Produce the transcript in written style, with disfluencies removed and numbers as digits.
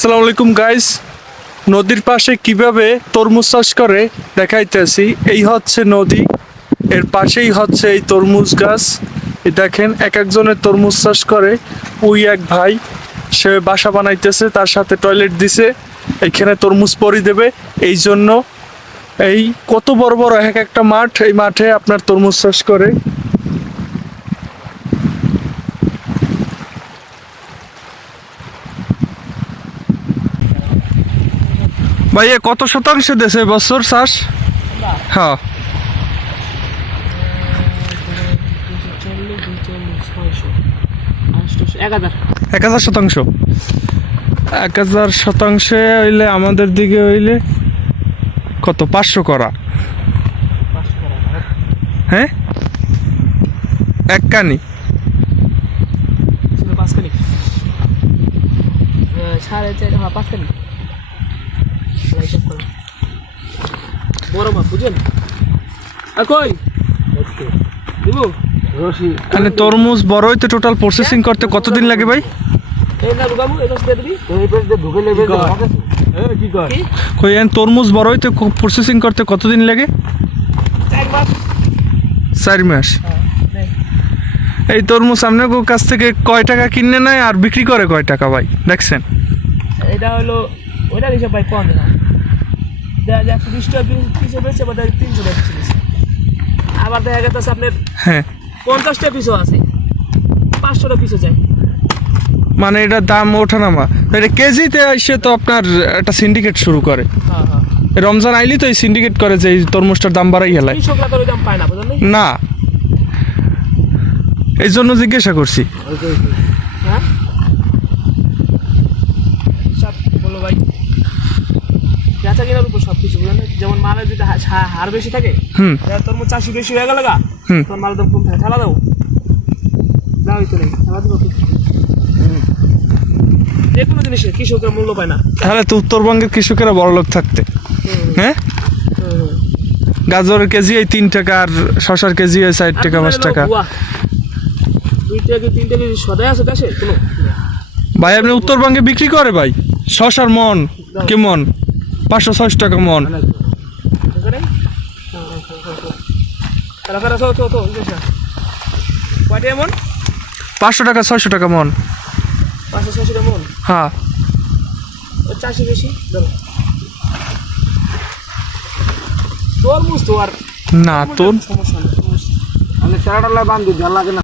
আসসালামু আলাইকুম গাইস, নদীর পাশে কিভাবে তরমুজ চাষ করে দেখাইতেছি। এই হচ্ছে নদী, এর পাশেই হচ্ছে এই তরমুজ গাছ। এই দেখেন এক একজনের তরমুজ চাষ করে। ওই এক ভাই, সে বাসা বানাইতেছে, তার সাথে টয়লেট দিছে, এইখানে তরমুজ পরি দেবে। এই জন্য এই কত বড় বড় এক একটা মাঠ, এই মাঠে আপনার তরমুজ চাষ করে। ভাইয়া কত শতাংশ দেশে বছর চাষ? হ্যাঁ, 1000 শতাংশ। 1000 শতাংশে হইলে আমাদের দিকে হইলে কত, 500 করা? হ্যাঁ, এক কানি মানে তরমুজ বড় হইতে টোটাল প্রসেসিং করতে কতদিন লাগে ভাই? তরমুজ বড় হইতে প্রসেসিং করতে কতদিন লাগে? 4 মাস। এই তরমুজ আপনার কাছ থেকে কয় টাকা কিনে নেয় আর বিক্রি করে কয় টাকা ভাই দেখছেন? এটা হলো ওইটার হিসাব ভাই কম না, 120 টাকা পিস বেচছে, আবার 300 টাকা পিস। আবার দেখা গেছে আপনার হ্যাঁ 50 টাকা পিসও আছে, 500 টাকা পিসও চাই। মানে এটা দাম ওঠানামা, এটা কেজিতে এসে তো আপনার একটা সিন্ডিকেট শুরু করে। হ্যাঁ হ্যাঁ, রমজান আইলি তো এই সিন্ডিকেট করে যে এই তরমুজটার দাম বাড়াই হেলায়। কৃষকরা তো ওই দাম পায় না, বুঝলেন না, এই জন্য জিজ্ঞাসা করছি। হ্যাঁ সব বলো ভাই, বেচা কেনার উপর সব কিছু, বুঝলেন? যেমন মালের যদি হার বেশি থাকে, তরমুজ চাষি বেশি হয়ে গেল গা, তোমার মালের দাম কম থাকে, ঠেলা দাও, দাওই তো নেই, ঠেলা দেবো যে কোনো জিনিসের কৃষকের মূল্য পায় না। তাহলে তো উত্তরবঙ্গের কৃষকেরা বড় লোক থাকতে। হ্যাঁ, গাজরের কেজি এই 3 টাকা, আর শসার কেজি এই 4 টাকা 5 টাকা। 2 টাকা 3 টাকা সদাই আছে দেশে কোনো ভাই আপনি উত্তরবঙ্গে বিক্রি করে ভাই শসার মন কেমন? 500-600 টাকা মন। কয়টা এমন? 500 টাকা 600 টাকা মন। 500-600 টাকা মন। হ্যাঁ, ও চাষি বেশি তরমুজ তো আর না তোর সমস্যা নেই। আমি সারাটা বান্ধি ভাল লাগে না।